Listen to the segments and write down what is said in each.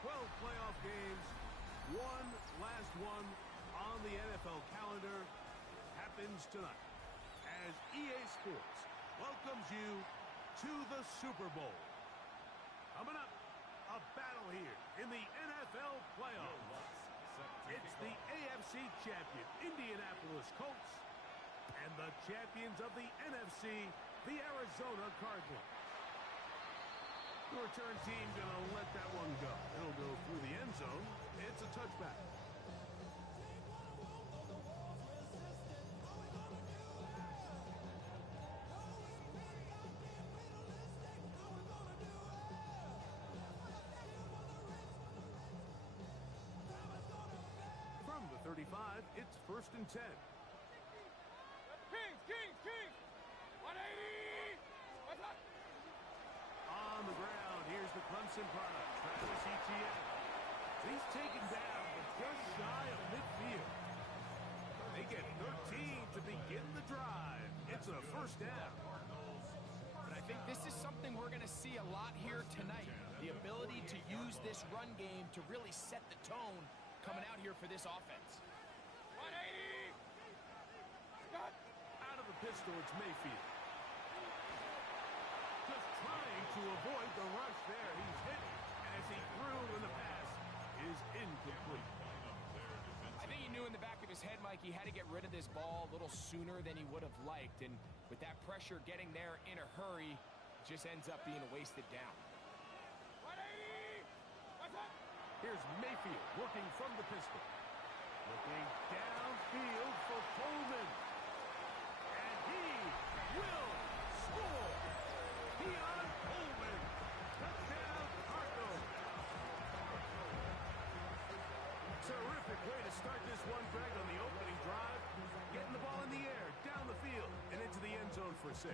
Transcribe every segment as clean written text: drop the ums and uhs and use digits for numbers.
12 playoff games, one last one on the NFL calendar happens tonight as EA Sports welcomes you to the Super Bowl. Coming up, a battle here in the NFL playoffs. It's the AFC champion Indianapolis Colts and the champions of the NFC, the Arizona Cardinals. The return team gonna let that one go. It'll go through the end zone. It's a touchback. From the 35, it's 1st and 10. Kings! 180! What's up? On the ground, here's the Clemson product, Travis Etienne. He's taken down, but just shy of midfield. They get 13 to begin the drive. It's a first down. And I think this is something we're going to see a lot here tonight. The ability to use this run game to really set the tone coming out here for this offense. 180! Got. Out of the pistol, it's Mayfield. Just trying to avoid the rush there. He's hit as he threw, and the pass is incomplete. I think he knew in the back of his head, Mike, he had to get rid of this ball a little sooner than he would have liked. And with that pressure getting there in a hurry, it just ends up being a wasted down. 180! What's up? Here's Mayfield working from the pistol. Looking downfield for Coleman. And he will score. Keon Coleman. Touchdown, Cardinals. Terrific way to start this one, Greg, on the opening drive. Getting the ball in the air, down the field, and into the end zone for 6.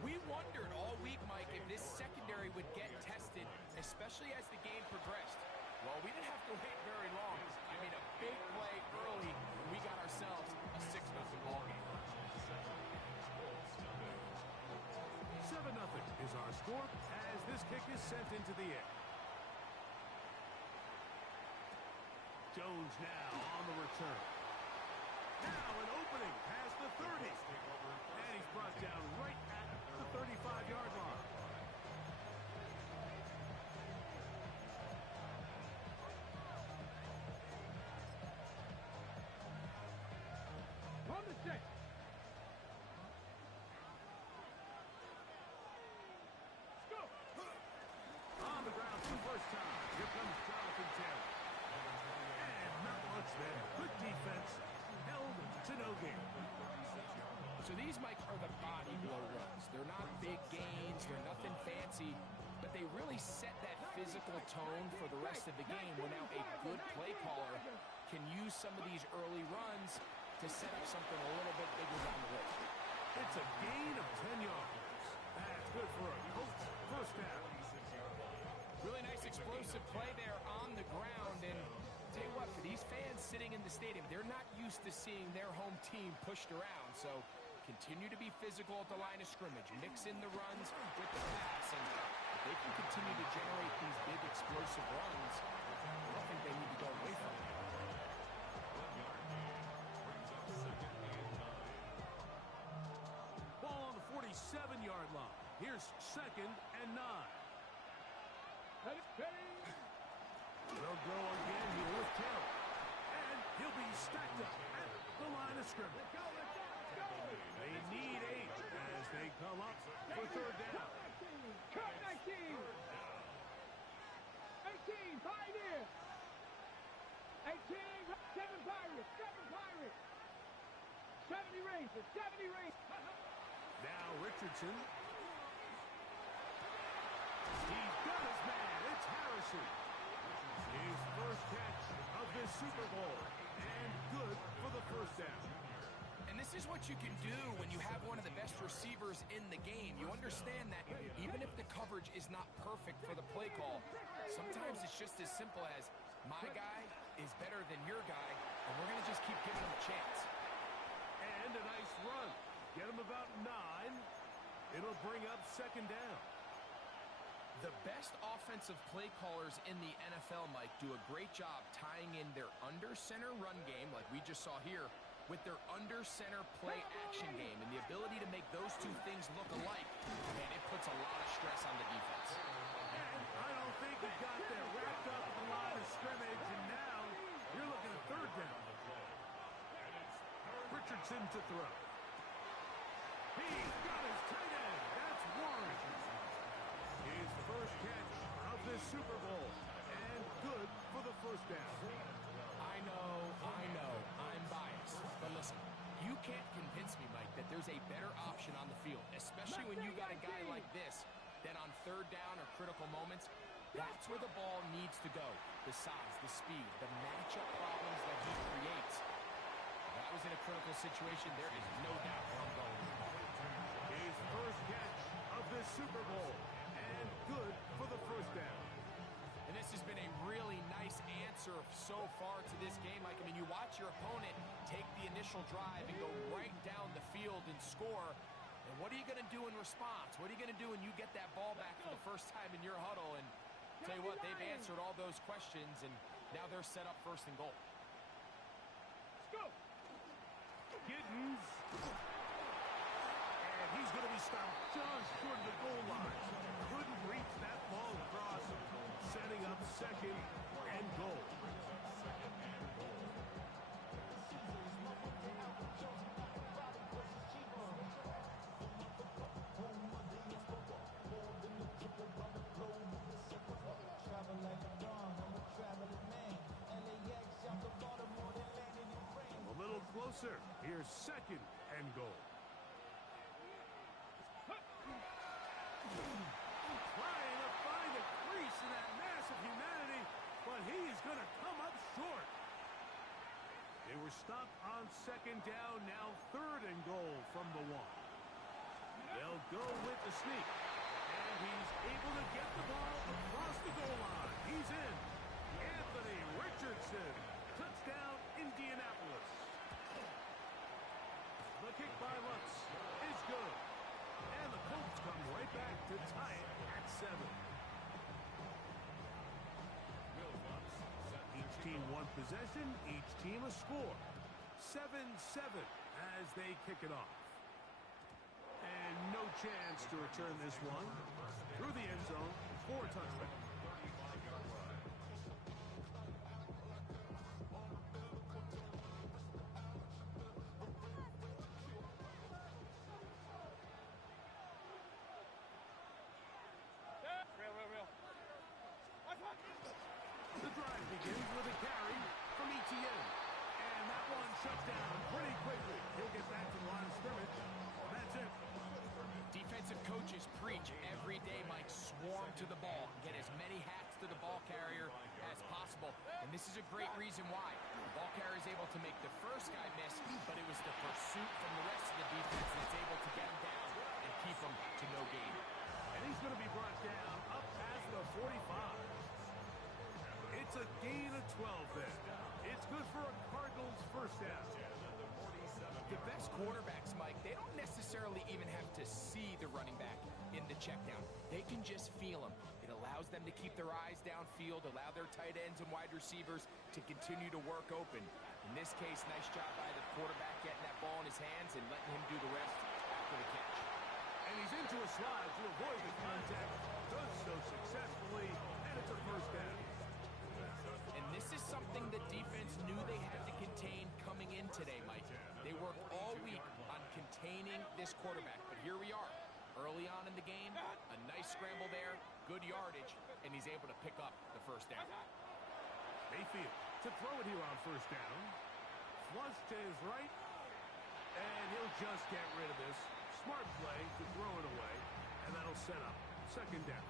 We wondered all week, Mike, if this secondary would get tested, especially as the game progressed. Well, we didn't have to wait very long. I mean, a big play early, and we got ourselves a 6-0 ball game. 7-0 is our score as this kick is sent into the air. Jones now on the return. Now an opening past the 30. And he's brought down right at the 35-yard line. On the set. Let's go. On the ground for the first time. Here comes Jonathan Taylor. And not much there. Good defense. Held to no gain. So these, Mike, are the body blow runs. They're not big gains. They're nothing fancy. But they really set that physical tone for the rest of the game where now a good play caller can use some of these early runs to set up something a little bit bigger down the road. It's a gain of 10 yards. That's good for a Colts first down. Really nice explosive play there on the ground. And tell you what, for these fans sitting in the stadium, they're not used to seeing their home team pushed around. So continue to be physical at the line of scrimmage. Mix in the runs with the pass. And if they can continue to generate these big explosive runs, I don't think they need to go away from it. Ball on the 47-yard line. Here's 2nd and 9. Let it pay. They'll go again here with Taylor. And he'll be stacked up at the line of scrimmage. Let's go. They need 8 as they come up for 3rd down. Cut 19. 18, Pioneer. 18, 7 Pirates. 70 Rangers. 70 Rangers. Now Richardson. He's got his man. It's Harrison. His first catch of this Super Bowl. And good for the first down. And this is what you can do when you have one of the best receivers in the game. You understand that even if the coverage is not perfect for the play call, sometimes it's just as simple as my guy is better than your guy, and we're going to just keep giving him a chance. And a nice run. Get him about 9. It'll bring up 2nd down. The best offensive play callers in the NFL, Mike, do a great job tying in their under-center run game, like we just saw here, with their under-center play action game. And the ability to make those two things look alike, man, it puts a lot of stress on the defense. And I don't think he got there wrapped up in the line of scrimmage, and now you're looking at third down. Richardson to throw. He's got his tight end. That's Warren. His first catch of this Super Bowl, and good for the first down. I know, I'm biased. But listen, you can't convince me, Mike, that there's a better option on the field, especially when you got a guy like this, that on third down or critical moments, that's where the ball needs to go. The size, the speed, the matchup problems that he creates. If that was in a critical situation, there is no doubt where I'm going. His first catch of this Super Bowl, and good for the first down. And this has been a really nice answer so far to this game. Like, I mean, you watch your opponent take the initial drive and go right down the field and score. And what are you going to do in response? What are you going to do when you get that ball back for the first time in your huddle? And tell you what, they've answered all those questions, and now they're set up first and goal. Go. Giddens. And he's going to be stopped just short of the goal line. Couldn't reach that ball across, setting up second and goal. A little closer. Here's second and goal. Trying to find a crease in that mass of humanity, but he's going to come up short. They were stopped on second down, now third and goal from the one. They'll go with the sneak, and he's able to get the ball across the goal line. He's in. Anthony Richardson, touchdown Indianapolis. The kick by Lutz is good. And the Colts come right back to tie it at 7. Each team one possession, each team a score. 7-7 as they kick it off. And no chance to return this one. Through the end zone for a touchdown. The drive begins with a carry from Etienne. And that one shuts down pretty quickly. He'll get back to the line of scrimmage. That's it. Defensive coaches preach every day, Mike, swarm to the ball. Get as many hats to the ball carrier as possible. And this is a great reason why. The ball carrier is able to make the first guy miss, but it was the pursuit from the rest of the defense that's able to get him down and keep him to no gain. And he's going to be brought down up past the 45. It's a gain of 12 there. It's good for a Cardinals first down. The best quarterbacks, Mike, they don't necessarily even have to see the running back in the check down. They can just feel him. It allows them to keep their eyes downfield, allow their tight ends and wide receivers to continue to work open. In this case, nice job by the quarterback getting that ball in his hands and letting him do the rest after the catch. And he's into a slide to avoid the contact. Does so successfully, and it's a first down. And this is something the defense knew they had to contain coming in today, Mike. They worked all week on containing this quarterback, but here we are. Early on in the game, a nice scramble there, good yardage, and he's able to pick up the first down. Mayfield to throw it here on first down. Flush to his right, and he'll just get rid of this. Smart play to throw it away, and that'll set up second down.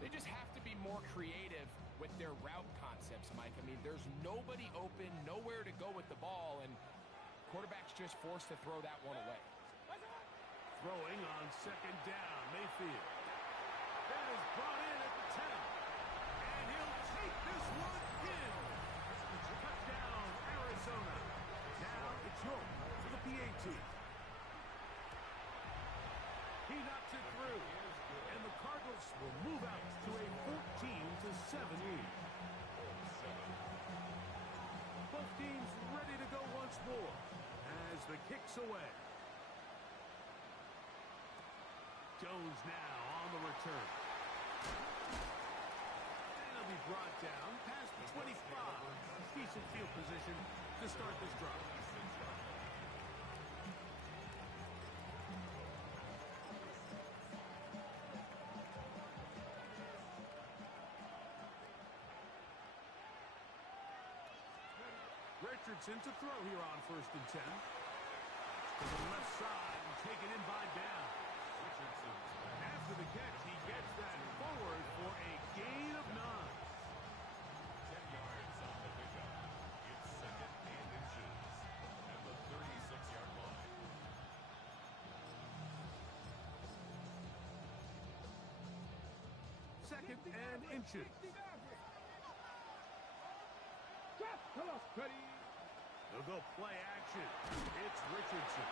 They just have to be more creative with their route concepts, Mike. I mean, there's nobody open, nowhere to go with the ball, and quarterback's just forced to throw that one away. Throwing on second down, Mayfield. That is brought in at the 10. And he'll take this one in. Touchdown, Arizona. Now it's York for the PAT. He knocks it through. And the Cardinals will move lead. Both teams ready to go once more as the kick's away. Jones now on the return. And he'll be brought down past the 25. Decent field position to start this drive. Richardson to throw here on 1st and 10. To the left side and taken in by down. After the catch, he gets that forward for a gain of 9. 10 yards on the pickup. It's 2nd and inches at the 36-yard line. Second and inches. Come on, ready. They'll go play action. It's Richardson.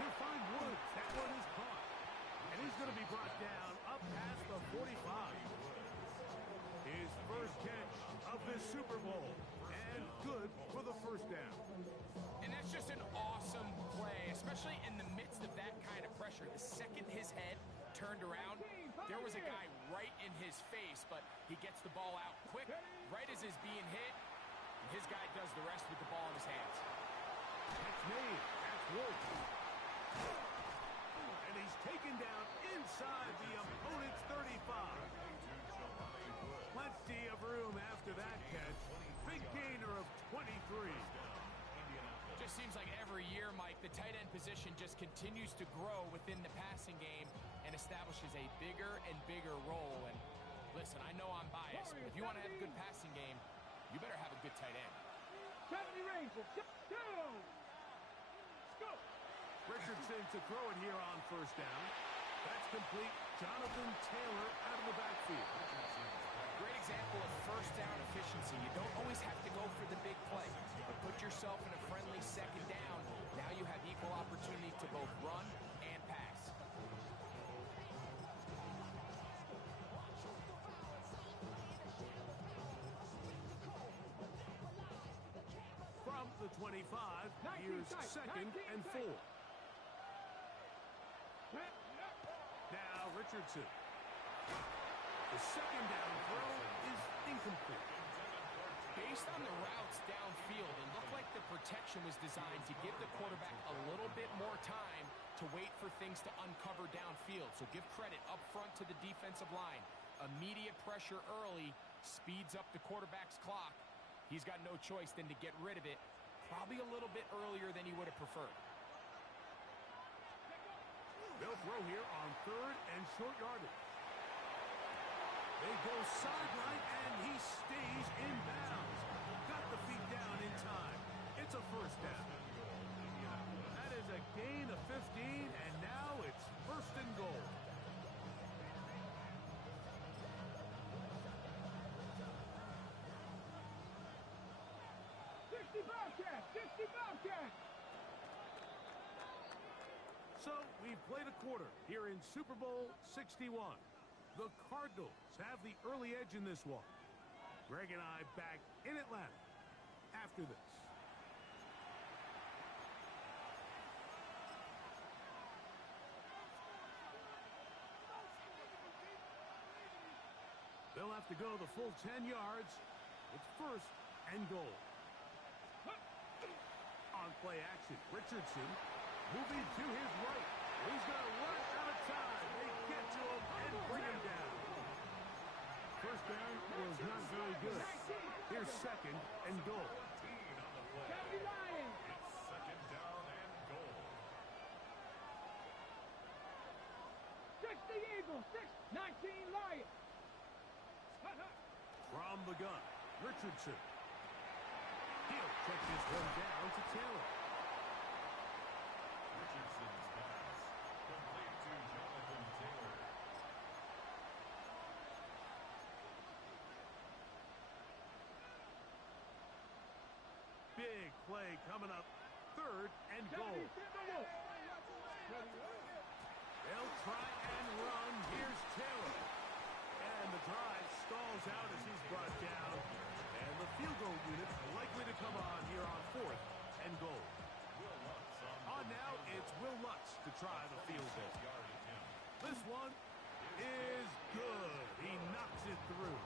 He'll find Woods. That one is caught. And he's going to be brought down up past the 45. His first catch of this Super Bowl. And good for the first down. And that's just an awesome play, especially in the midst of that kind of pressure. The second his head turned around, there was a guy right in his face, but he gets the ball out quick, right as he's being hit. His guy does the rest with the ball in his hands. That's made. That's Woods. And he's taken down inside the opponent's 35. Plenty of room after that catch. Big gainer of 23. Just seems like every year, Mike, the tight end position just continues to grow within the passing game and establishes a bigger and bigger role. And listen, I know I'm biased, but if you want to have a good passing game, you better have a good tight end. 70 Rangers. Go! Go! Richardson to throw it here on 1st down. That's complete. Jonathan Taylor out of the backfield. Great example of first down efficiency. You don't always have to go for the big play, but put yourself in a friendly 2nd down. Now you have equal opportunity to both run and pass. From the 25, here's 2nd and 4. Now Richardson. The 2nd down throw is incomplete. Based on the routes downfield, it looked like the protection was designed to give the quarterback a little bit more time to wait for things to uncover downfield. So give credit up front to the defensive line. Immediate pressure early speeds up the quarterback's clock. He's got no choice than to get rid of it, probably a little bit earlier than he would have preferred. They'll throw here on 3rd and short yardage. They go sideline, and he stays in bounds. Got the feet down in time. It's a 1st down. That is a gain of 15, and now it's 1st and goal. So we've played a quarter here in Super Bowl 61. The Cardinals have the early edge in this one. Greg and I back in Atlanta after this. They'll have to go the full 10 yards. It's 1st and goal. On play action, Richardson moving to his right. He's going to run out of time. They get to him and bring him down. First down was not very good. Here's 2nd and goal. It's 2nd down and goal. 60 Eagles, 19 Lions. From the gun, Richardson. He'll check this one down to Taylor. Richardson's pass complete to Jonathan Taylor. Big play coming up. 3rd and goal. They'll try and run. Here's Taylor. And the drive stalls out as he's brought down. And the field goal unit likely to come on here on 4th and goal. On now, it's Will Lutz to try the field goal. This one is good. He knocks it through.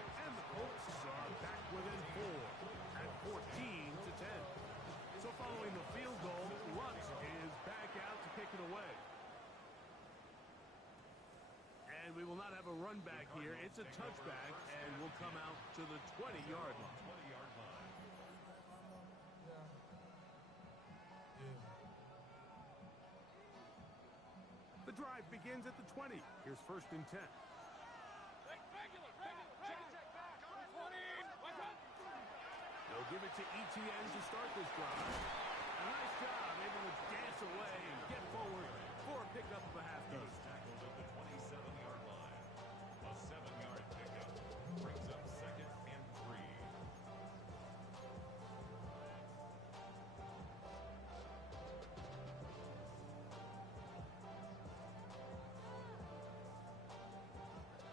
And the Colts are back within 4 at 14-10. So following the field goal, Lutz is back out to kick it away. And we will not have a run back here. It's a touchback, and will come out to the 20-yard line. The drive begins at the 20. Here's 1st and 10. They'll give it to ETN to start this drive. A nice job, able to dance away and get forward for a pickup of a half dozen. Tackled at the 27-yard line. A 7-yard pickup brings up 2nd and 3.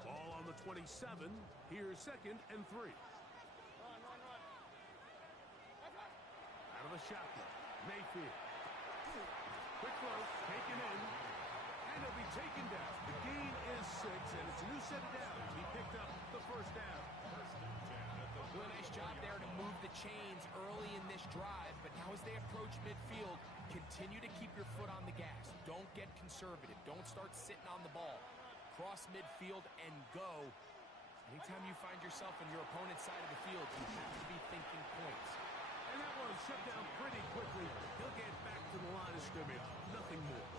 Ball on the 27. Here's 2nd and 3. Out of the shotgun. Mayfield. Quick throw, taken in. And he'll be taken down. The gain is 6, and it's a new set of downs. He picked up the 1st down. Well, a nice job there to move the chains early in this drive, but now as they approach midfield, continue to keep your foot on the gas. Don't get conservative. Don't start sitting on the ball. Cross midfield and go. Anytime you find yourself on your opponent's side of the field, you have to be thinking points. And that one shut down pretty quickly. He'll get back to the line of scrimmage. Nothing more.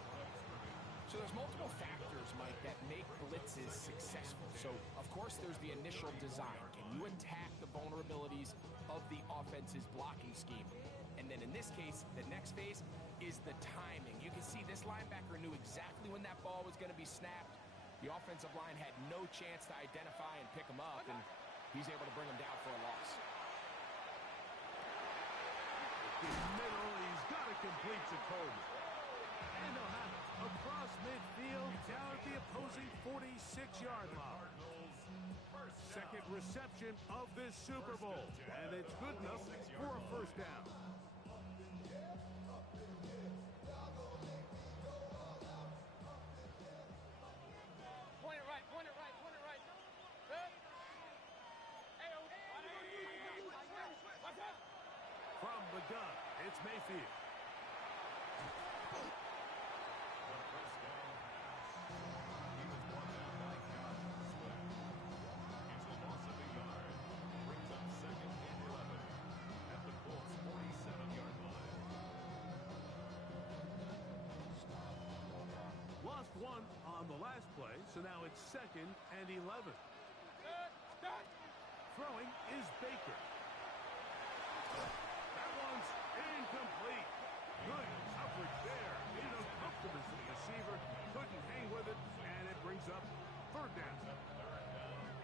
So there's multiple factors, Mike, that make blitzes successful. So, of course, there's the initial design. Can you attack the vulnerabilities of the offense's blocking scheme? And then in this case, the next phase is the timing. You can see this linebacker knew exactly when that ball was going to be snapped. The offensive line had no chance to identify and pick him up, and he's able to bring him down for a loss. In the middle, he's got to complete to Coleman. And they'll have it across midfield down at the opposing 46-yard line. 2nd reception of this Super Bowl, and it's good enough for a 1st down. Point it right. Good. From the gun, it's Mayfield. Lost 1 on the last play, so now it's 2nd and 11. Throwing is Baker. That one's incomplete. Good coverage there. Made it uncomfortable for the receiver. Couldn't hang with it, and it brings up 3rd down.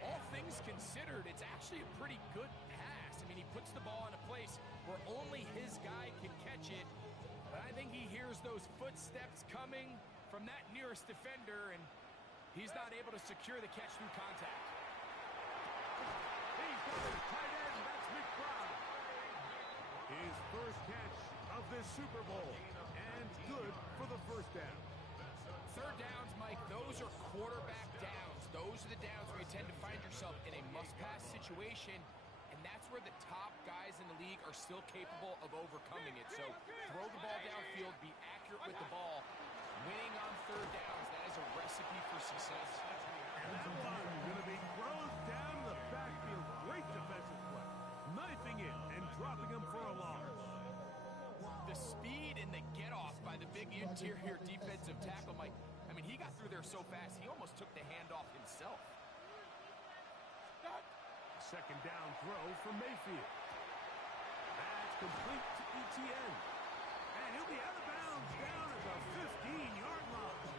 All things considered, it's actually a pretty good pass. I mean, he puts the ball in a place where only his guy can catch it. But I think he hears those footsteps coming from that nearest defender, and he's not able to secure the catch through contact. He's got a tight end. That's McBride. His 1st catch of this Super Bowl, and good for the 1st down. 3rd downs, Mike, those are quarterback downs. Those are the downs where you tend to find yourself in a must-pass situation, and that's where the top guys in the league are still capable of overcoming it. So throw the ball downfield, be accurate with the ball. Winning on 3rd downs, that is a recipe for success. And that one going to be thrown down the backfield. Great defensive play. Knifing it and dropping him for a loss. The speed and the get-off by the big interior defensive tackle, Mike. I mean, he got through there so fast, he almost took the handoff himself. 2nd down throw from Mayfield. That's complete to ETN. And he'll be out of bounds down at the 15-yard line.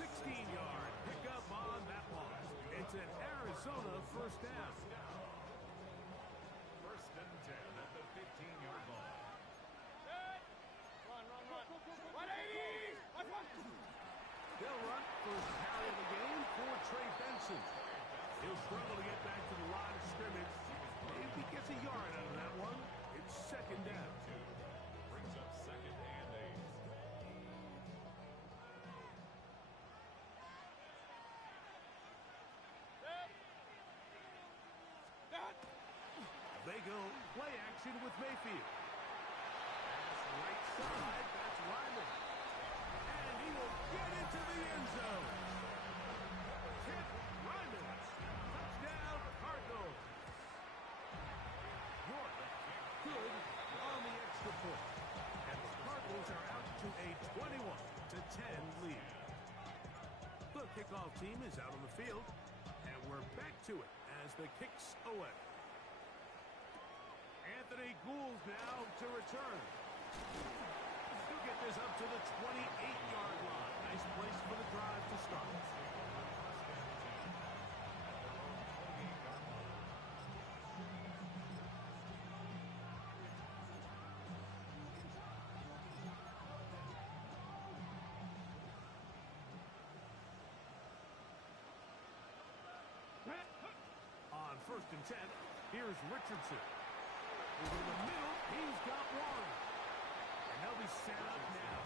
16-yard pickup on that one. It's an Arizona 1st down. 1st and 10 at the 15-yard line. Run. 180. They'll run 1st carry of the game for Trey Benson. play action with Mayfield. Right side, that's Ryman. And he will get into the end zone. Tip Ryman. Touchdown, Cardinals. York, good on the extra point. And the Cardinals are out to a 21-10 lead. The kickoff team is out on the field. And we're back to it as the kick's away. Anthony Gould now to return. He'll get this up to the 28-yard line. Nice place for the drive to start. On 1st and 10, here's Richardson. Over the middle, he's got one. And they'll be set up now.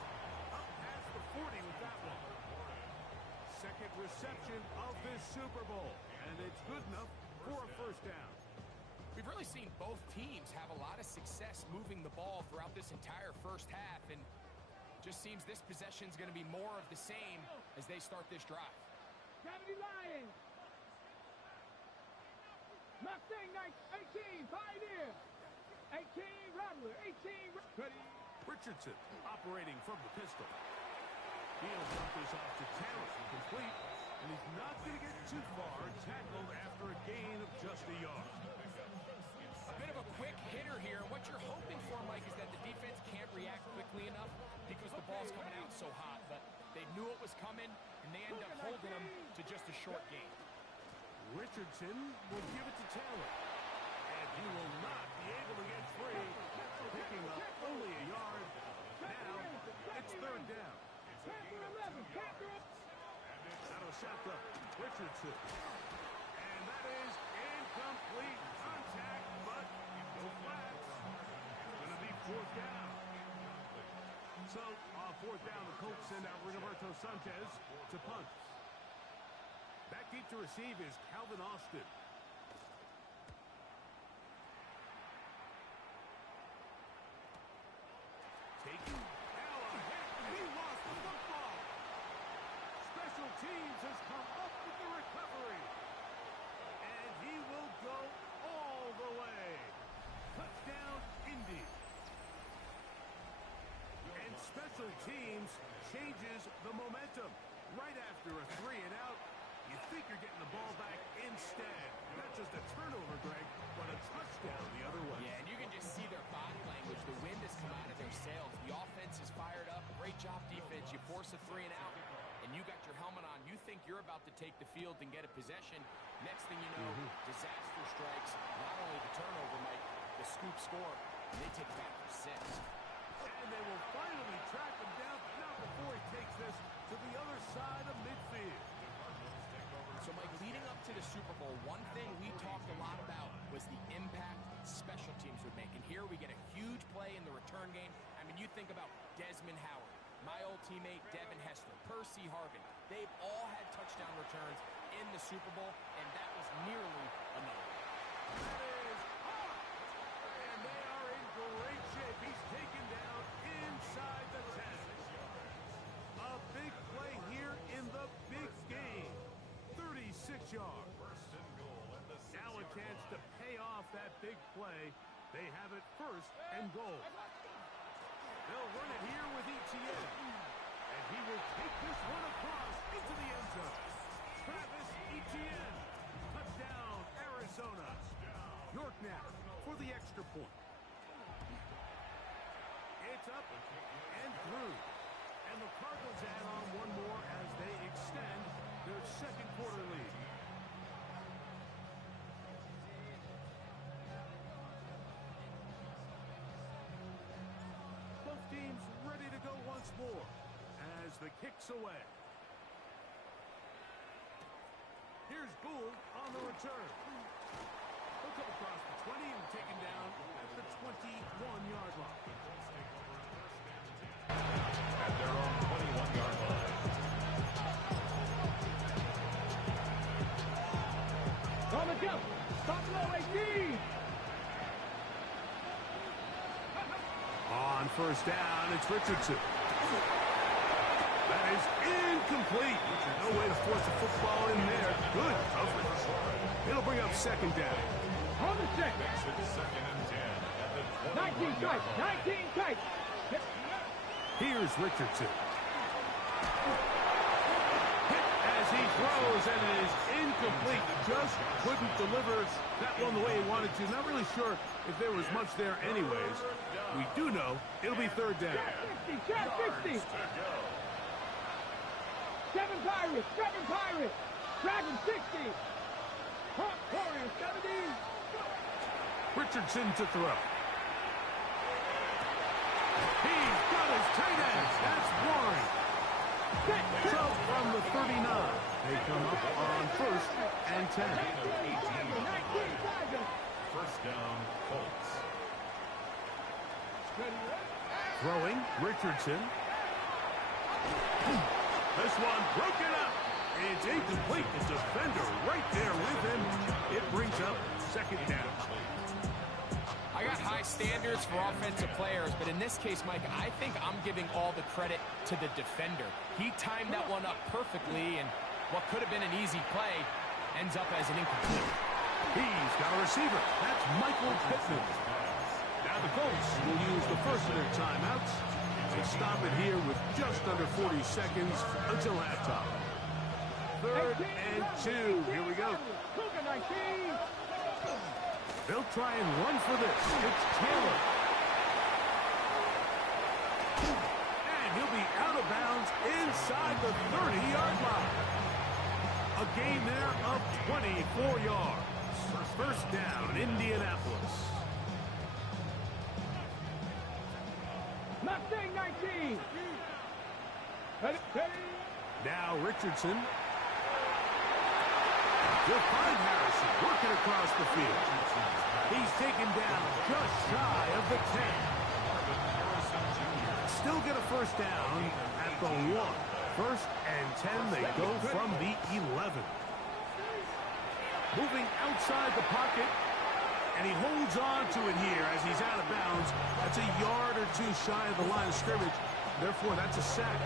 Up past the 40 with that one. Second reception of this Super Bowl. And it's good enough for a first down. We've really seen both teams have a lot of success moving the ball throughout this entire first half. And just seems this possession is going to be more of the same as they start this drive. Gravity Lions. Mustang 18, Pioneer. 18, Rattler. 18, ready. Richardson operating from the pistol. He'll dump this off to Taylor, complete, and he's not going to get too far, tackled after a gain of just a yard. A bit of a quick hitter here. What you're hoping for, Mike, is that the defense can't react quickly enough because the ball's coming out so hot, but they knew it was coming, and they end up holding them to just a short gain. Richardson will give it to Taylor. And he will not be able to get free. Picking up only a yard. Now, it's 3rd down. Out of shotgun, Richardson. And that is incomplete contact, but no flags. Going to be 4th down. So, on 4th down, the Colts send out Rigoberto Sanchez to punt. Back deep to receive is Calvin Austin. Taking now a hit, and he lost the football. Special teams has come up with the recovery. And he will go all the way. Touchdown, Indy. And special teams changes the momentum. Right after a 3-and-out, you think you're getting the ball back instead. Not just a turnover, Greg, but a touchdown the other way. Yeah, and you can just see their body language. The wind has come out of their sails. The offense is fired up. Great job, defense. You force a 3-and-out, and you got your helmet on. You think you're about to take the field and get a possession. Next thing you know, disaster strikes. Not only the turnover, Mike, the scoop score, and they take it back for 6. And they will finally track him down, not before he takes this to the other side of midfield. So, Mike, leading up to the Super Bowl, one thing we talked a lot about was the impact special teams would make. And here we get a huge play in the return game. I mean, you think about Desmond Howard, my old teammate Devin Hester, Percy Harvin. They've all had touchdown returns in the Super Bowl, and that was nearly another. That is hot! And they are in great shape. He's taken down inside the 10. A big play here in the big game. 36 yards. Now a chance to pay off that big play. They have it 1st and goal. They'll run it here with Etienne. And he will take this one across into the end zone. Travis Etienne. Touchdown, Arizona. York now for the extra point. It's up and through. And the Cardinals add on one more as they extend their 2nd quarter lead. Both teams ready to go once more as the kick's away. Here's Gould on the return. He'll come across the 20 and taken down at the 21-yard line. At their own 21-yard line. On the jump. Stop low, 18. On first down, it's Richardson. That is incomplete. No way to force a football in there. Good coverage. It'll bring up second down. On the set. Makes it second and 10 at the 19 tight. 19 tight. Here's Richardson. Hit as he throws, and it is incomplete. Just couldn't deliver that one the way he wanted to. Not really sure if there was much there anyways. We do know it'll be third down. Shot 50. 7 Pirates. 7 Pirates. Dragon 60. Hawk Warriors 70. Richardson to throw. He's got his tight end. That's Warren. So from the 39, they come up on first and 10. First down, Colts. Throwing, Richardson. This one broken up. It's incomplete. The defender right there with him. It brings up second down. I got high standards for offensive players, but in this case, Mike, I think I'm giving all the credit to the defender. He timed that one up perfectly, and what could have been an easy play ends up as an incomplete. He's got a receiver. That's Michael Pittman. Now the Colts will use the first of their timeouts. They stop it here with just under 40 seconds until halftime. Third and 2. Here we go. They'll try and run for this. It's Taylor. And he'll be out of bounds inside the 30-yard line. A gain there of 24 yards. First down, Indianapolis. Mustang 19. Ready. Now Richardson. They'll find Harrison working across the field. He's taken down just shy of the 10. Still get a first down at the 1. First and 10, they go from the 11. Moving outside the pocket, and he holds on to it here as he's out of bounds. That's a yard or two shy of the line of scrimmage. Therefore, that's a sack.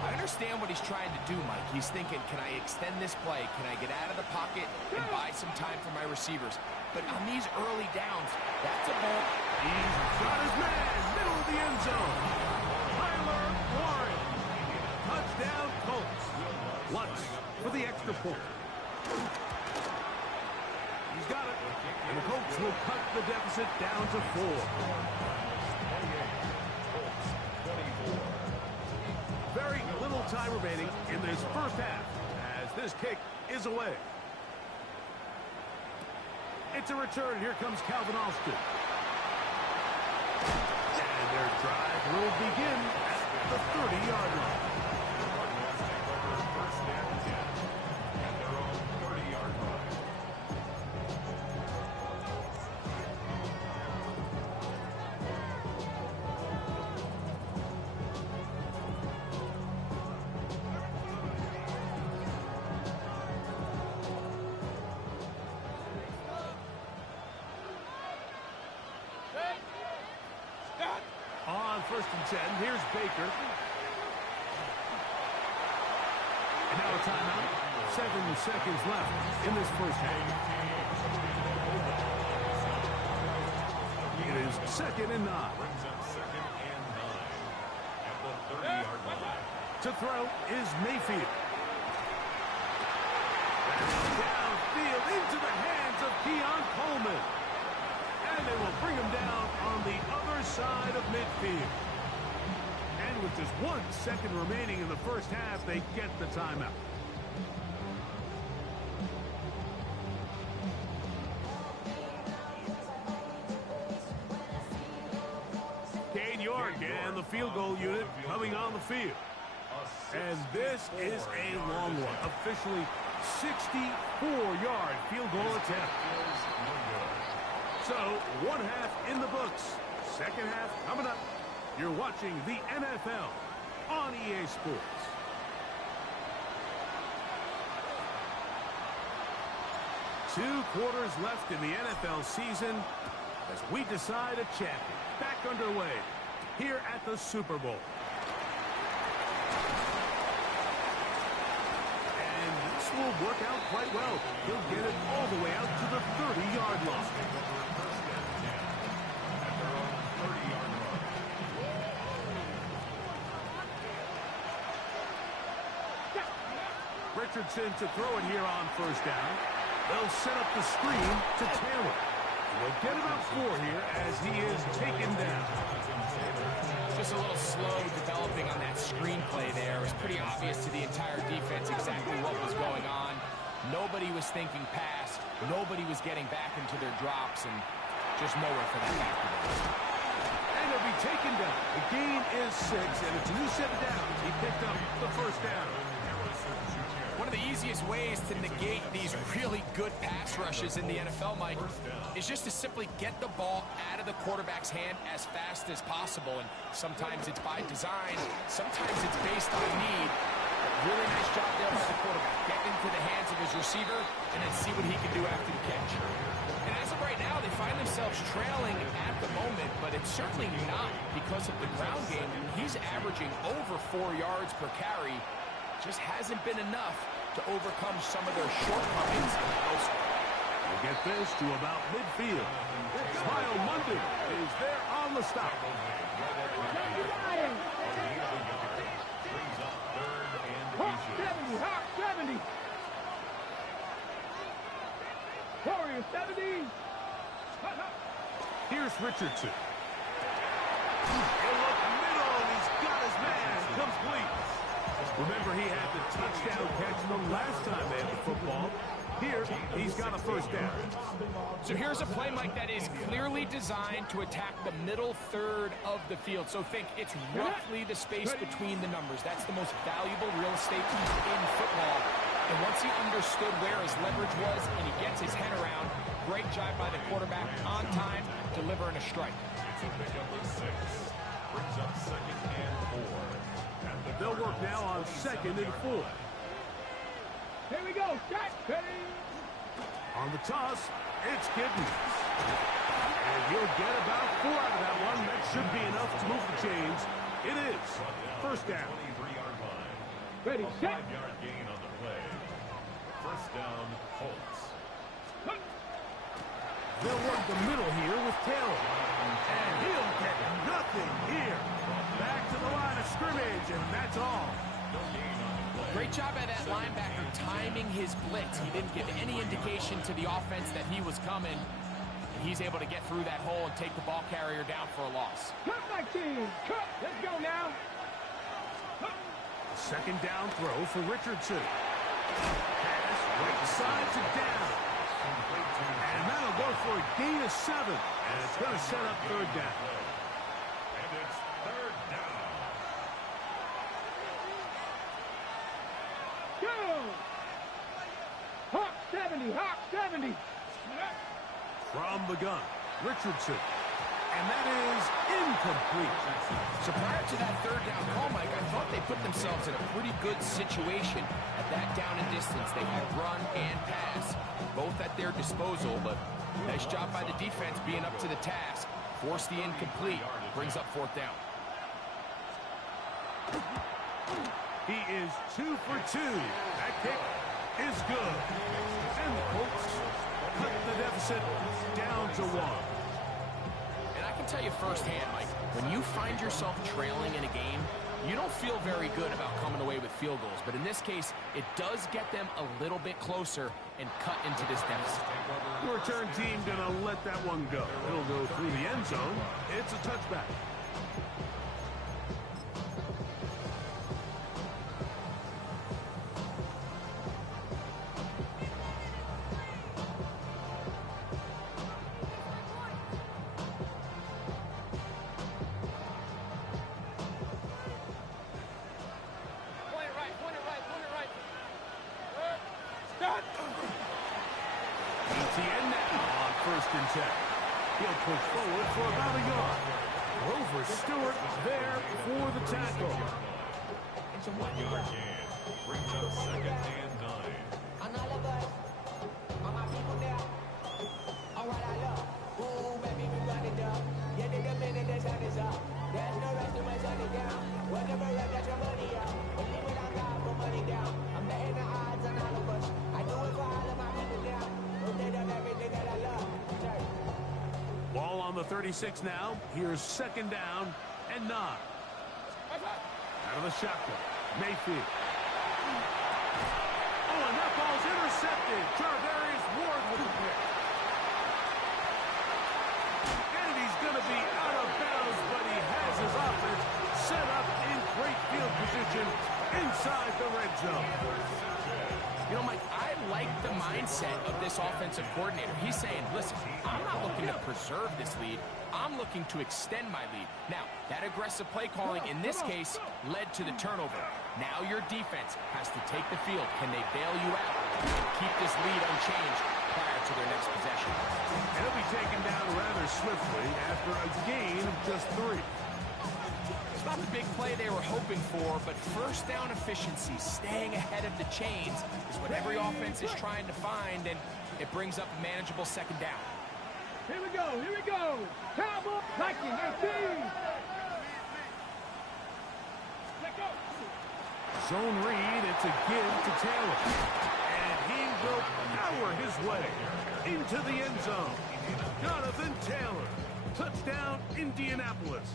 I understand what he's trying to do, Mike. He's thinking, can I extend this play? Can I get out of the pocket and buy some time for my receivers? But on these early downs, that's a ball. He's got his man, middle of the end zone. Tyler Warren. Touchdown, Colts. Lutz for the extra point. He's got it. And the Colts will cut the deficit down to 4. Very little time remaining in this first half as this kick is away. It's a return. Here comes Calvin Austin. And their drive will begin at the 30-yard line. First down 10 at their own 30-yard line. On first and 10, here's Baker. And now a timeout. 7 seconds left in this first half. It is second and 9. Brings up second and 9 at the 30-yard line. To throw is Mayfield. That's downfield into the hands of Keon Coleman. And they will bring him down on the other side of midfield. And with just 1 second remaining in the first half, they get the timeout. Cade York and the field goal unit coming on the field. And this is a long one. Officially 64-yard field goal attempt. So, one half in the books. Second half coming up. You're watching the NFL on EA Sports. Two quarters left in the NFL season. as we decide a champion. Back underway here at the Super Bowl. And this will work out quite well. He'll get it all the way out to the 30-yard line. Richardson to throw it here on first down. They'll set up the screen to Taylor. We'll get about 4 here as he is taken down. Just a little slow developing on that screenplay there. It was pretty obvious to the entire defense exactly what was going on. Nobody was thinking pass. Nobody was getting back into their drops, and just nowhere for that back to go. And he'll be taken down. The gain is 6, and it's a new set of downs. He picked up the first down. One of the easiest ways to negate these really good pass rushes in the NFL, Mike, is just to simply get the ball out of the quarterback's hand as fast as possible. And sometimes it's by design, sometimes it's based on need. Really nice job there by the quarterback. Get into the hands of his receiver and then see what he can do after the catch. And as of right now, they find themselves trailing at the moment, but it's certainly not because of the ground game. He's averaging over 4 yards per carry. Just hasn't been enough to overcome some of their shortcomings elsewhere. We'll get this to about midfield. Smile Monday is there on the stop. Hawk 70, Hawk 70. Warrior 70. Here's Richardson. He'll look middle, and he's got his man. Complete. Remember, he had the touchdown catch the last time they had the football. Here, he's got a first down. So here's a play, Mike, that is clearly designed to attack the middle third of the field. So think it's roughly the space between the numbers. That's the most valuable real estate in football. And once he understood where his leverage was and he gets his head around, great job by the quarterback on time, delivering a strike. It's a pickup of 6. Brings up 2nd and 4. They'll work now on 2nd and 4. Here we go. Shot. Ready. On the toss, it's Giddens. And he'll get about 4 out of that one. That should be enough to move the chains. It is. First down. 23-yard line. Ready. Set. 5-yard gain on the play. First down, Colts. They'll work the middle here with Taylor. And he'll get nothing here. Back to the line of scrimmage, and that's all. No gain on the play. Great job by that linebacker timing his blitz. He didn't give any indication to the offense that he was coming. And he's able to get through that hole and take the ball carrier down for a loss. Cut my team. Cut. Let's go now. Second down throw for Richardson. Pass right side to down. And that'll go for a gain of 7. And it's going to set up third down. And it's third down. Go. Hawk 70. Hawk 70. From the gun, Richardson. And that is incomplete. So prior to that third down call, Mike, I thought they put themselves in a pretty good situation at that down and distance. They had run and pass, both at their disposal, but nice job by the defense being up to the task. Forced the incomplete, brings up 4th down. He is 2 for 2. That kick is good. And the Colts cut the deficit down to 1. And I can tell you firsthand, Mike, when you find yourself trailing in a game, you don't feel very good about coming away with field goals. But in this case, it does get them a little bit closer and cut into this deficit. The return team going to let that one go. It'll go through the end zone. It's a touchback. ETN now on 1st and 10. He'll push forward for about a yard. Grover Stewart there for the tackle. It's a 1-yard gain. Brings up 2nd and 9. in the minute the sun is up. There's no rush to my sunny down. Whatever I got your money up. Believe it or not, put money down. I'm betting the odds on all of us. I do it for all of my people now. Who did up everything that I love. Sorry. Ball on the 36 now. Here's second down and 9. Out of the shotgun. Mayfield. Oh, and that ball's intercepted. Charvarius Ward with the pick. And he's going to be out of bounds, but he has his offense set up in great field position inside the red zone. You know, Mike, I like the mindset of this offensive coordinator. He's saying, listen, I'm not looking to preserve this lead. I'm looking to extend my lead. Now, that aggressive play calling in this case led to the turnover. Now your defense has to take the field. Can they bail you out and keep this lead unchanged prior to their next possession? And he'll be taken down rather swiftly after a gain of just 3. It's not the big play they were hoping for, but first down efficiency, staying ahead of the chains, is what every offense is trying to find, and it brings up a manageable second down. Here we go, here we go. Cowboy, 19, 18. Let go. Zone read, it's a give to Taylor. And he will power his way into the end zone. Jonathan Taylor, touchdown Indianapolis.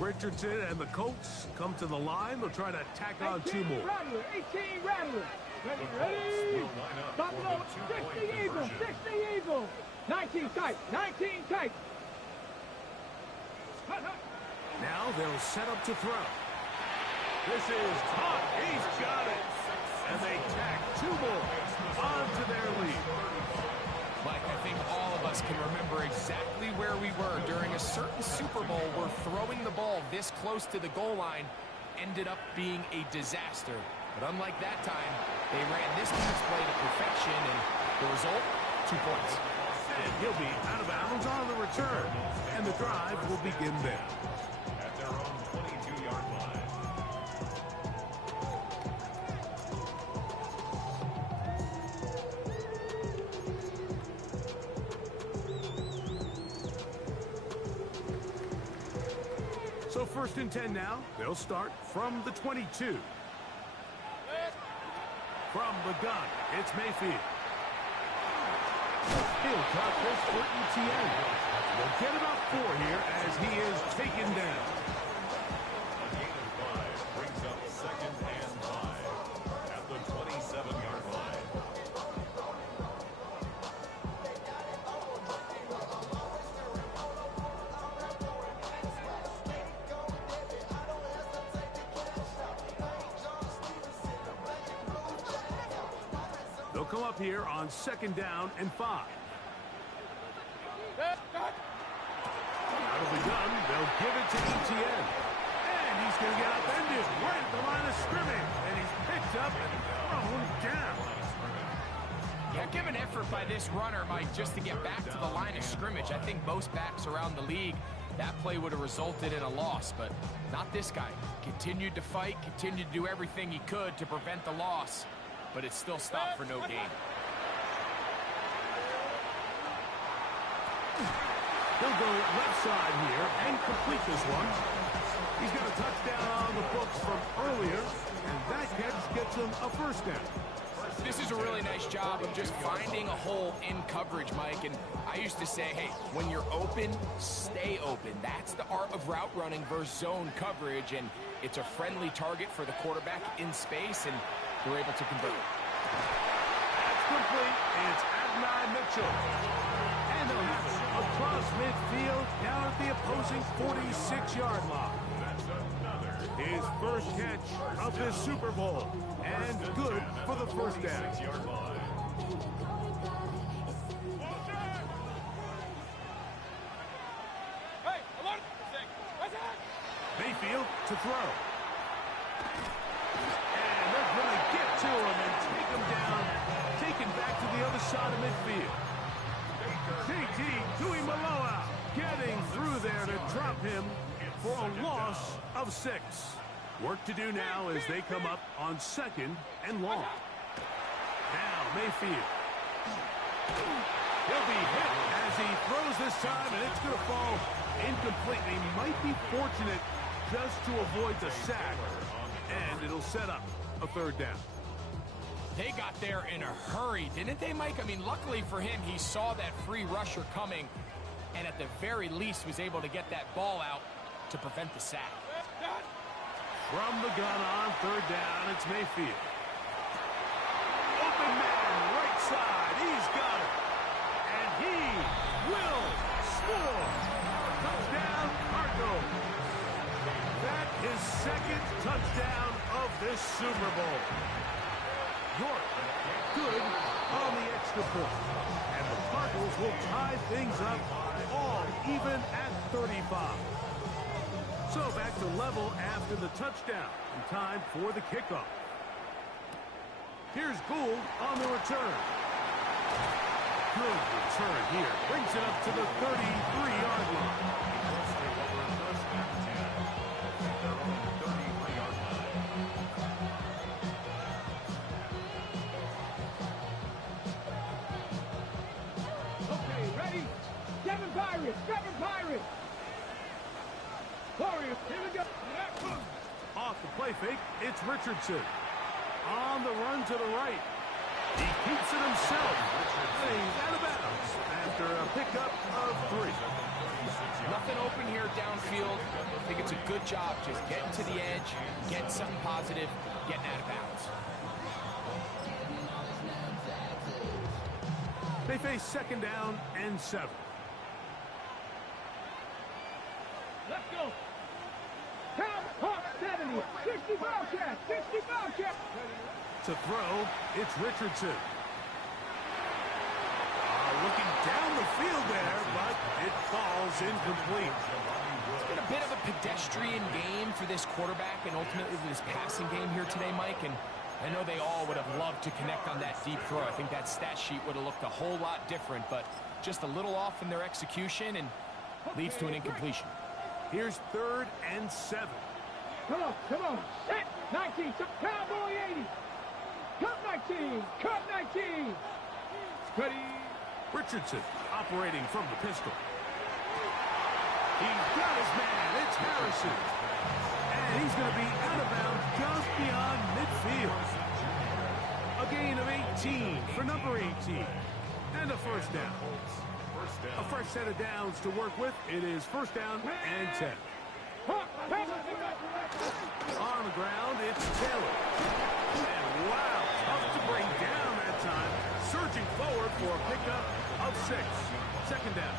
Richardson and the Colts come to the line. They'll try to tack on 2 more. Rattler, 18 Rattler. Ready? Buffalo, 60 Eagles, 60 Eagles. 19 tight, 19 tight. Now they'll set up to throw. This is caught. He's got it. And they tack 2 more onto their lead. Mike, I think all of us can remember exactly where we were during a certain Super Bowl where throwing the ball this close to the goal line ended up being a disaster. But unlike that time, they ran this defense play to perfection, and the result, 2 points. And he'll be out of bounds on the return, and the drive will begin there. At their own 22-yard line. So first and 10 now. They'll start from the 22. From the gun, it's Mayfield. He'll cut this for ETN. They'll get about 4 here as he is taken down. A gain of 5 brings up second and 5 at the 27-yard line. They'll come up here on second down and 5. Out of the gun, they'll give it to ETN. And he's going to get upended right at the line of scrimmage. And he's picked up and thrown down. Yeah, give an effort by this runner, Mike, just to get back to the line of scrimmage. I think most backs around the league, that play would have resulted in a loss, but not this guy. Continued to fight, continued to do everything he could to prevent the loss, but it still stopped for no gain. He'll go left side here and complete this one. He's got a touchdown on the books from earlier, and that catch gets him a first down. This is a really nice job of just finding a hole in coverage, Mike. And I used to say, hey, when you're open, stay open. That's the art of route running versus zone coverage, and it's a friendly target for the quarterback in space, and they're able to convert. That's complete. It's Adonai Mitchell. And they'll have it across midfield down at the opposing 46-yard line. His first catch of this Super Bowl, and good for the first down. Mayfield to throw. And they're going to get to him and take him down, taken back to the other side of midfield. JT getting through there to drop him for a loss of 6. Work to do now as they come up on 2nd and long. Now Mayfield. He'll be hit as he throws this time, and it's going to fall incomplete. He might be fortunate just to avoid the sack, and it'll set up a 3rd down. They got there in a hurry, didn't they, Mike? I mean, luckily for him, he saw that free rusher coming, and at the very least was able to get that ball out to prevent the sack. From the gun on 3rd down, it's Mayfield. Open man, right side, he's got it. And he will score. Touchdown, Cardinals. That is 2nd touchdown of this Super Bowl. York, good on the extra point. And the Cardinals will tie things up all even at 35. So back to level after the touchdown. And time for the kickoff. Here's Gould on the return. Good return here. Brings it up to the 33-yard line. Okay, ready? Seven Pirates! Warriors, here we go. Off the play fake, it's Richardson. On the run to the right. He keeps it himself. He's out of bounds after a pickup of 3. Nothing open here downfield. I think it's a good job just getting to the edge, getting something positive, getting out of bounds. They face 2nd down and 7. Let's go. Count, Hawk, 70, 60 Bobcat, 60 Bobcat. To throw, it's Richardson. Looking down the field there, but it falls incomplete. It's been a bit of a pedestrian game for this quarterback and ultimately this passing game here today, Mike. And I know they all would have loved to connect on that deep throw. I think that stat sheet would have looked a whole lot different, but just a little off in their execution and leads to an incompletion. Here's 3rd and 7. Come on. Set, 19, Cowboy 80. Cut 19, cut 19. Ready. Richardson operating from the pistol. He's got his man. It's Harrison. And he's going to be out of bounds just beyond midfield. A gain of 18 for number 18. And a 1st down. A fresh set of downs to work with. It is 1st down and 10. On the ground, it's Taylor. And wow, tough to bring down that time. Surging forward for a pickup of 6. 2nd down.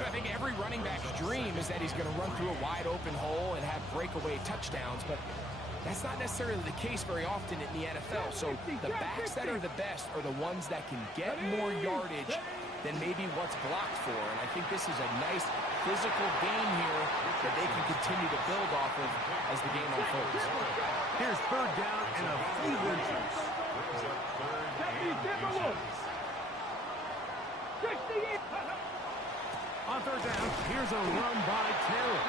I think every running back's dream is that he's going to run through a wide open hole and have breakaway touchdowns, but that's not necessarily the case very often in the NFL. So the backs that are the best are the ones that can get more yardage than maybe what's blocked for. And I think this is a nice physical game here that they can continue to build off of as the game unfolds. Here's 3rd down and a few inches. 68. On 3rd down, here's a run by Taylor.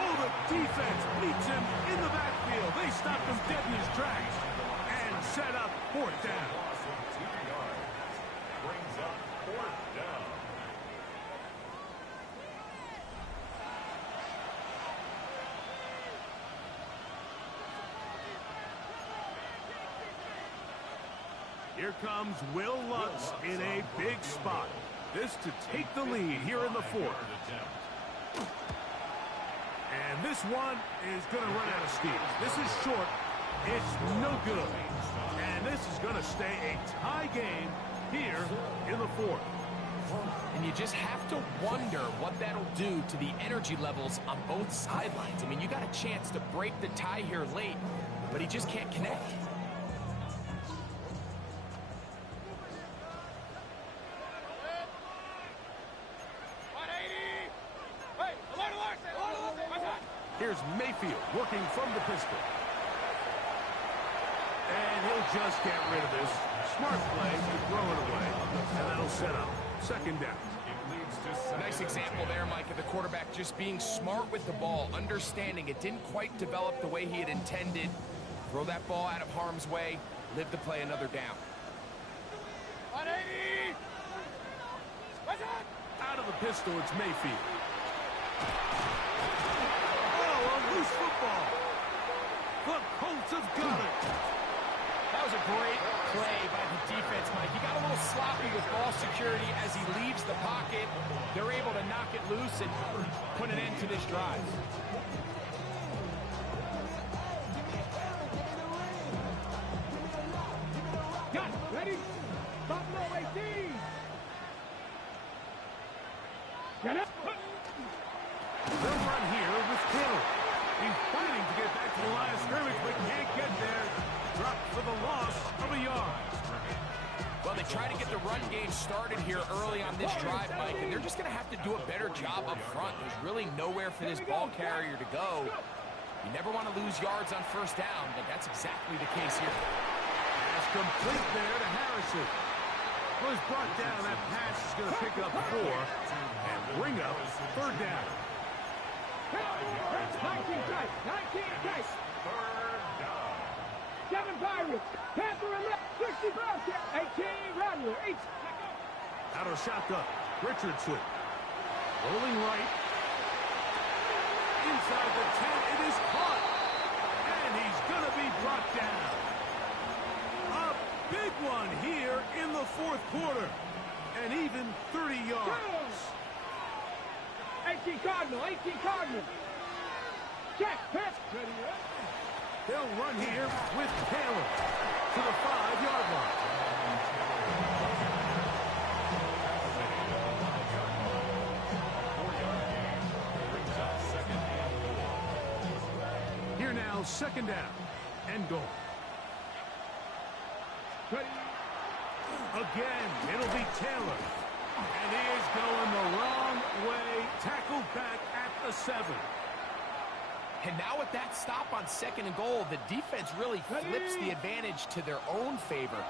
Oh, the defense meets him in the backfield. They stopped him dead in his tracks and set up 4th down. Brings up 4th down. Here comes Will Lutz in a big spot. This to take the lead here in the 4th. And this one is going to run out of steam. This is short. It's no good. And this is going to stay a tie game here in the 4th. And you just have to wonder what that'll do to the energy levels on both sidelines. I mean, you got a chance to break the tie here late, but he just can't connect. Here's Mayfield working from the pistol. And he'll just get rid of this. Smart play to throw it away. And that'll set up 2nd down. It leads to Nice example there, Mike, of the quarterback just being smart with the ball, understanding it didn't quite develop the way he had intended. Throw that ball out of harm's way, live to play another down. 180! Out of the pistol, it's Mayfield. Oh, a loose football. The Colts have got it. That was a great play by the defense, Mike. He got a little sloppy with ball security as he leaves the pocket. They're able to knock it loose and put an end to this drive. Got it. Ready? Buffalo 18. Get up. They'll run here with Taylor. He's fighting to get back to the line of scrimmage, but can't get there. Dropped for the loss of a yard. Well, they try to get the run game started here early on this drive, Mike, and they're just going to have to do a better job up front. There's really nowhere for this ball carrier to go. You never want to lose yards on first down, but that's exactly the case here. Pass complete there to Harrison. Was brought down. That pass is going to pick up 4 and bring up third down. 19 tight. 19 tight. 7 Pirates. Panther and left. 65. 18 Rattler. 8. Out of shotgun. Richardson. Rolling right. Inside the 10. It is caught. And he's going to be brought down. A big one here in the fourth quarter. And even 30 yards. 18 Cardinal. 18 Cardinal. Check. Pass. They'll run here with Taylor to the 5-yard line. Here now, second down and goal. Again, it'll be Taylor. And he is going the wrong way. Tackled back at the 7. And now with that stop on second and goal, the defense really flips the advantage to their own favor.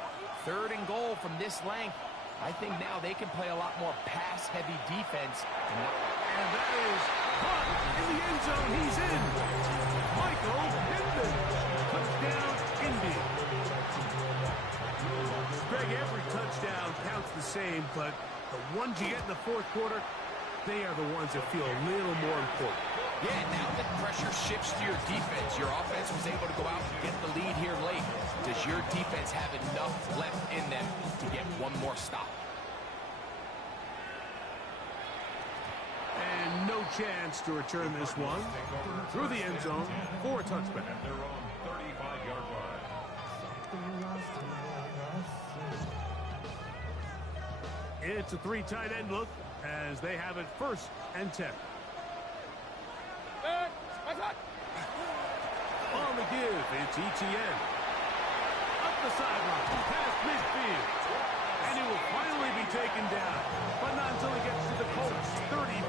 Third and goal from this length. I think now they can play a lot more pass-heavy defense. And that is caught in the end zone. He's in. Michael Hendon. Touchdown, Indy. Greg, every touchdown counts the same, but the ones you get in the fourth quarter, they are the ones that feel a little more important. Yeah, now that pressure shifts to your defense, your offense was able to go out and get the lead here late. Does your defense have enough left in them to get one more stop? And no chance to return this one through the end zone for a touchback. Their own 35-yard line. It's a 3 tight end look as they have it first and 10. On the give, it's ETN. Up the sideline, past midfield. And he will finally be taken down. But not until he gets to the Colts, 35.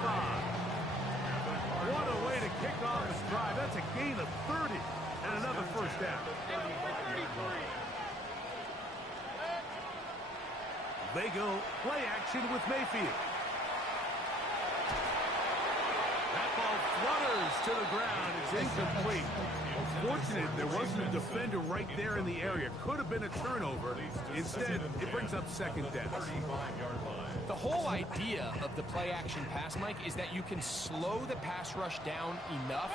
What a way to kick off this drive. That's a gain of 30 and another first down. They go play action with Mayfield. That ball flutters to the ground. It's incomplete. Fortunate there wasn't a defender right there in the area. Could have been a turnover. Instead, it brings up second down. The whole idea of the play-action pass, Mike, is that you can slow the pass rush down enough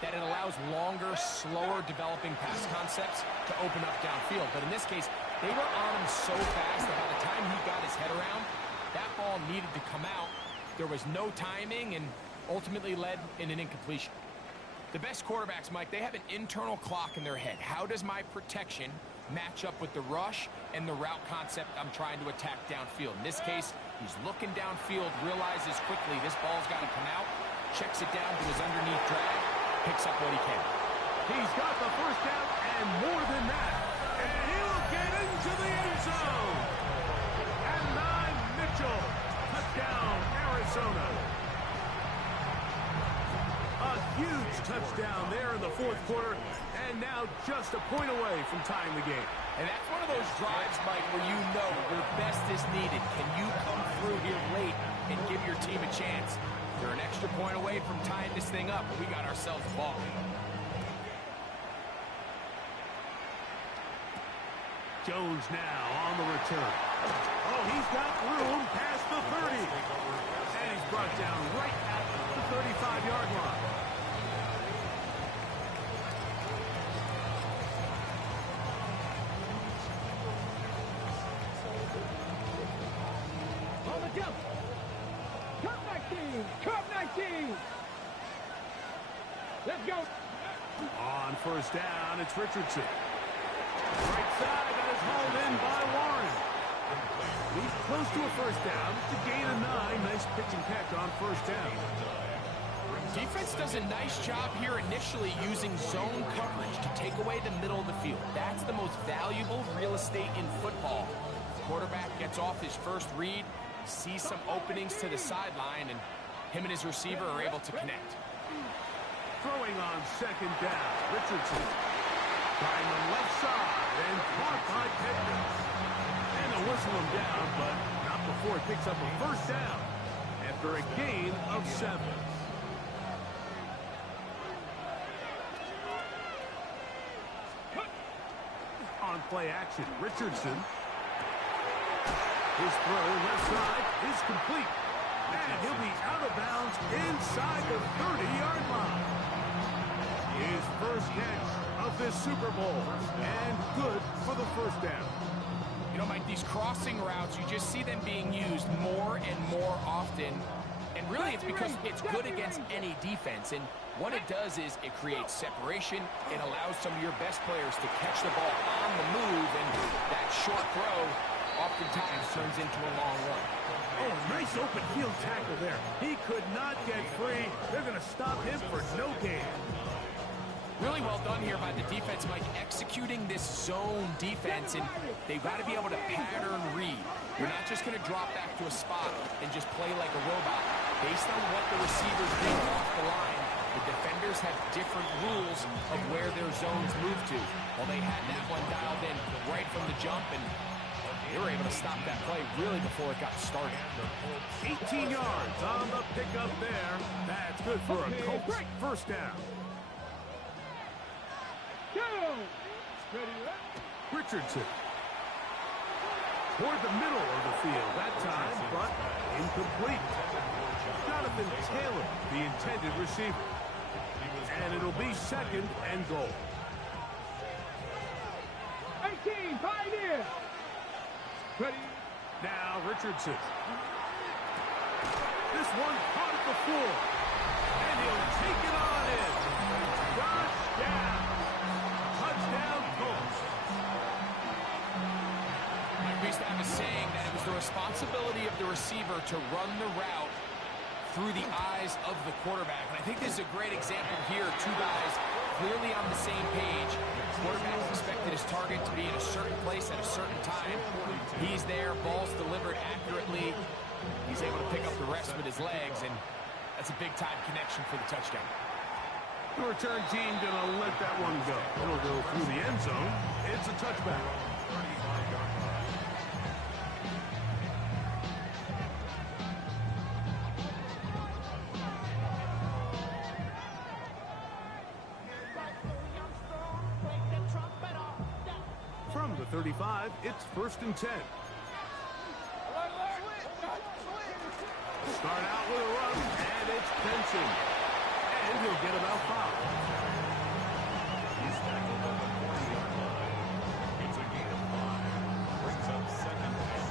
that it allows longer, slower developing pass concepts to open up downfield. But in this case, they were on him so fast that by the time he got his head around, that ball needed to come out. There was no timing and ultimately led in an incompletion. The best quarterbacks, Mike, they have an internal clock in their head. How does my protection match up with the rush and the route concept I'm trying to attack downfield? In this case, he's looking downfield, realizes quickly this ball's got to come out, checks it down to his underneath drag, picks up what he can. He's got the first down and more than that. And he'll get into the end zone. And 9 Mitchell. Touchdown, Arizona. A huge touchdown there in the fourth quarter. And And now just a point away from tying the game. And that's one of those drives, Mike, where you know your best is needed. Can you come through here late and give your team a chance? They're an extra point away from tying this thing up, and we got ourselves a ball. Jones now on the return. Oh, he's got room past the 30. And he's brought down right at the 35-yard line. On the jump. Cup 19. Cup 19. Let's go. On first down, it's Richardson. Right side, that is hauled in by Warren. He's close to a first down. It's a gain of 9. Nice pitch and catch on first down. Defense does a nice job here initially using zone coverage to take away the middle of the field. That's the most valuable real estate in football. Quarterback gets off his first read, sees some openings to the sideline, and him and his receiver are able to connect. Throwing on second down, Richardson. Trying the left side and caught by Pickens. And they'll whistle him down, but not before he picks up a first down after a gain of 7. On play action, Richardson. His throw left side is complete. And he'll be out of bounds inside the 30-yard line. His first catch of this Super Bowl, and good for the first down. You know, Mike, these crossing routes, you just see them being used more and more often. And really, it's because it's good against any defense. And what it does is it creates separation. It allows some of your best players to catch the ball on the move. And that short throw oftentimes turns into a long run. Oh, nice open field tackle there. He could not get free. They're going to stop him for no gain. Really well done here by the defense, Mike, executing this zone defense, and they've got to be able to pattern read. You're not just going to drop back to a spot and just play like a robot. Based on what the receivers do off the line, the defenders have different rules of where their zones move to. Well, they had that one dialed in right from the jump, and they were able to stop that play really before it got started. 18 yards on the pickup there. That's good for a Colts first down. Richardson. Toward the middle of the field that time, but incomplete. Jonathan Taylor, the intended receiver. And it'll be second and goal. 18, Pioneer. Ready. Now Richardson. This one caught at the floor. And he'll take it on in. Touchdown. Touchdown, Colts. We used to have a saying that it was the responsibility of the receiver to run the route through the eyes of the quarterback. And I think this is a great example here. Two guys clearly on the same page. The quarterback expected his target to be in a certain place at a certain time. He's there, ball's delivered accurately. He's able to pick up the rest with his legs, and that's a big-time connection for the touchdown. The return team gonna let that one go. It'll go through the end zone. It's a touchback. From the 35, it's 1st and 10. Start out with a run, and it's Benson. And he'll get about 5. He's tackled on the 40-yard line. It's a gain of 5. Brings up 2nd and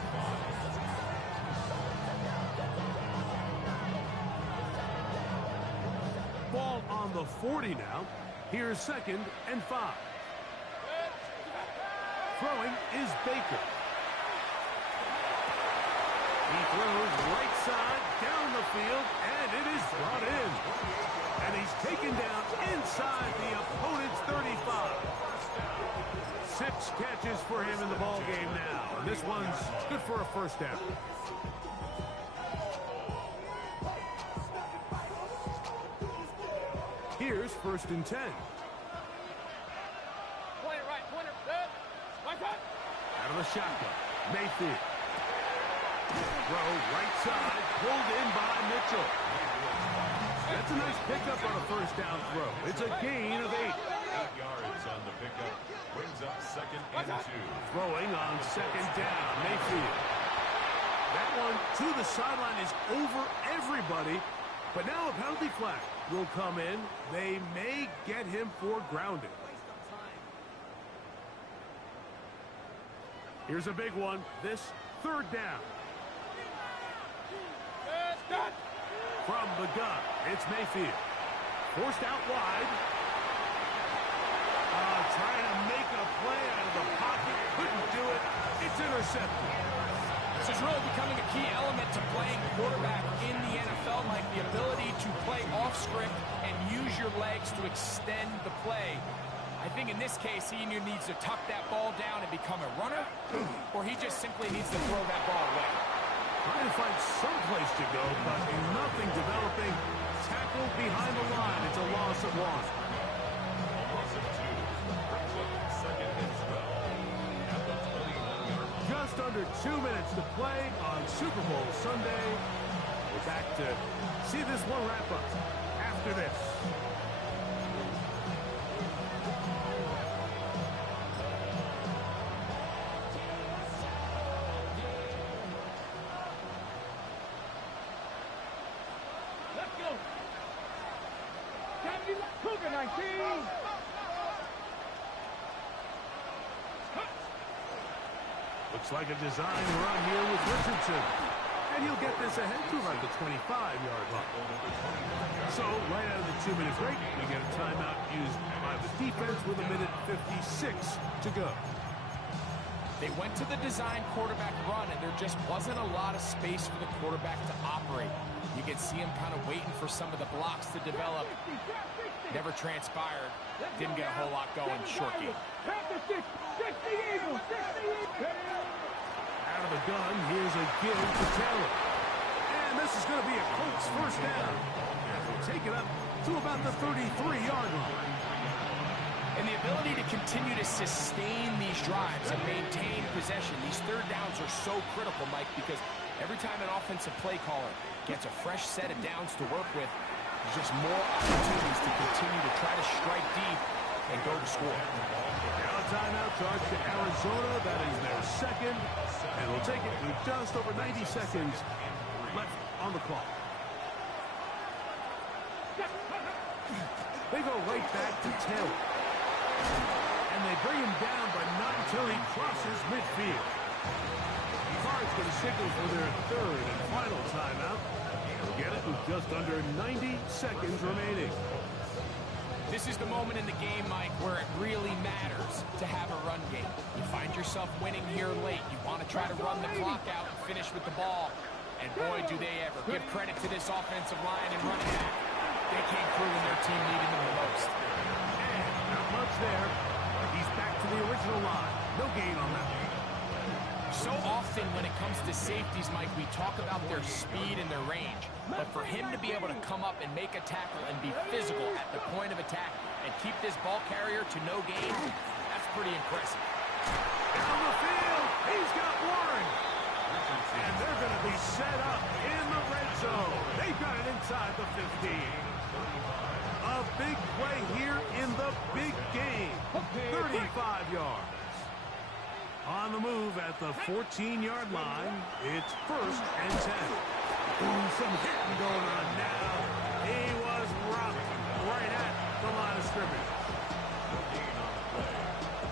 5. Ball on the 40 now. Here's 2nd and 5. Throwing is Baker. He throws right side down the field, and it is brought in. And he's taken down inside the opponent's 35. 6 catches for him in the ball game now. And this one's good for a first down. Here's 1st and 10. Out of the shotgun. Mayfield. Throw right side. Pulled in by Mitchell. That's a nice pickup on a first down throw. It's a gain of 8. 8 yards on the pickup. Brings up 2nd and 2. Throwing on 2nd down. Mayfield. That one to the sideline is over everybody. But now a penalty flag will come in. They may get him for grounding. Here's a big one. This 3rd down. From the gun, it's Mayfield. Forced out wide. Trying to make a play out of the pocket. Couldn't do it. It's intercepted. This is really becoming a key element to playing quarterback in the NFL, like the ability to play off script and use your legs to extend the play. I think in this case, he either needs to tuck that ball down and become a runner, or he just simply needs to throw that ball away. Trying to find some place to go, but nothing developing. Tackled behind the line. It's a loss of 1. Loss of 2. Brings up 2nd and 12. At the 21-yard line. Just under 2 minutes to play on Super Bowl Sunday. We're back to see this one wrap up after this. Let's go. Cougar 19. Looks like a design run here with Richardson. And he'll get this ahead to about the 25-yard line. So, right out of the 2-minute break, we get a timeout used by the defense with 1:56 to go. They went to the design quarterback run, and there just wasn't a lot of space for the quarterback to operate. You could see him kind of waiting for some of the blocks to develop. Never transpired. Didn't get a whole lot going. Short game. Out of the gun, here's a give to Taylor. And this is going to be a Colts first down. And we'll take it up to about the 33-yard line. And the ability to continue to sustain these drives and maintain possession, these 3rd downs are so critical, Mike, because every time an offensive play caller gets a fresh set of downs to work with, there's just more opportunities to continue to try to strike deep and go to score. Now a timeout charge to Arizona. That is their 2nd. And we'll take it with just over 90 seconds left on the clock. They go right back to Taylor. And they bring him down, but not until he crosses midfield. Cards going to signal for their 3rd and final timeout. They'll get it with just under 90 seconds remaining. This is the moment in the game, Mike, where it really matters to have a run game. You find yourself winning here late. You want to try to run the clock out and finish with the ball. And boy, do they ever. Give credit to this offensive line and running back. They came through when their team needed them the most. And not much there. He's back to the original line. No gain on that. So often when it comes to safeties, Mike, we talk about their speed and their range. But for him to be able to come up and make a tackle and be physical at the point of attack and keep this ball carrier to no gain, that's pretty impressive. Down the field, he's got Warren. And they're going to be set up in the red zone. They've got it inside the 15. A big play here in the big game. 35 yards. On the move at the 14-yard line, it's 1st and 10. Ooh, some hitting going on now. He was rocked right at the line of scrimmage. Gain on the play.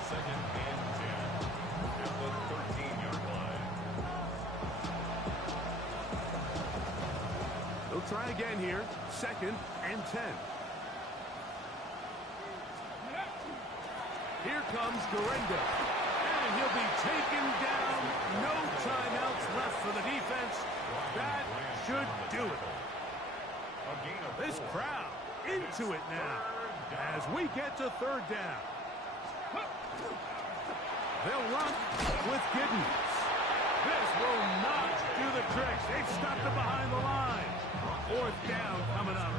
2nd and 10. At the 13-yard line. They'll try again here. 2nd and 10. Here comes Garenda. And he'll be taken down. No timeouts left for the defense. That should do it. This crowd into it now as we get to 3rd down. They'll run with Giddens. This will not do the tricks. They've stopped it behind the line. 4th down coming up.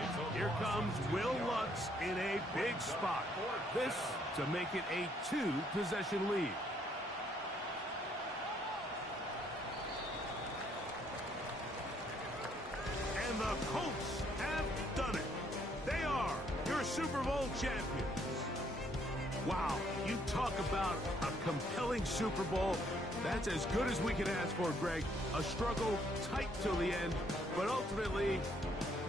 It's Here comes Will Lutz in a big spot. This to make it a 2-possession lead. And the Colts have done it. They are your Super Bowl champions. Wow, you talk about a compelling Super Bowl. That's as good as we can ask for, Greg. A struggle tight till the end, but ultimately,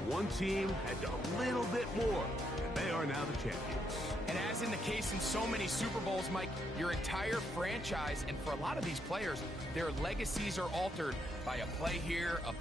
one team had a little bit more, and they are now the champions. And as in the case in so many Super Bowls, Mike, your entire franchise, and for a lot of these players, their legacies are altered by a play here, a play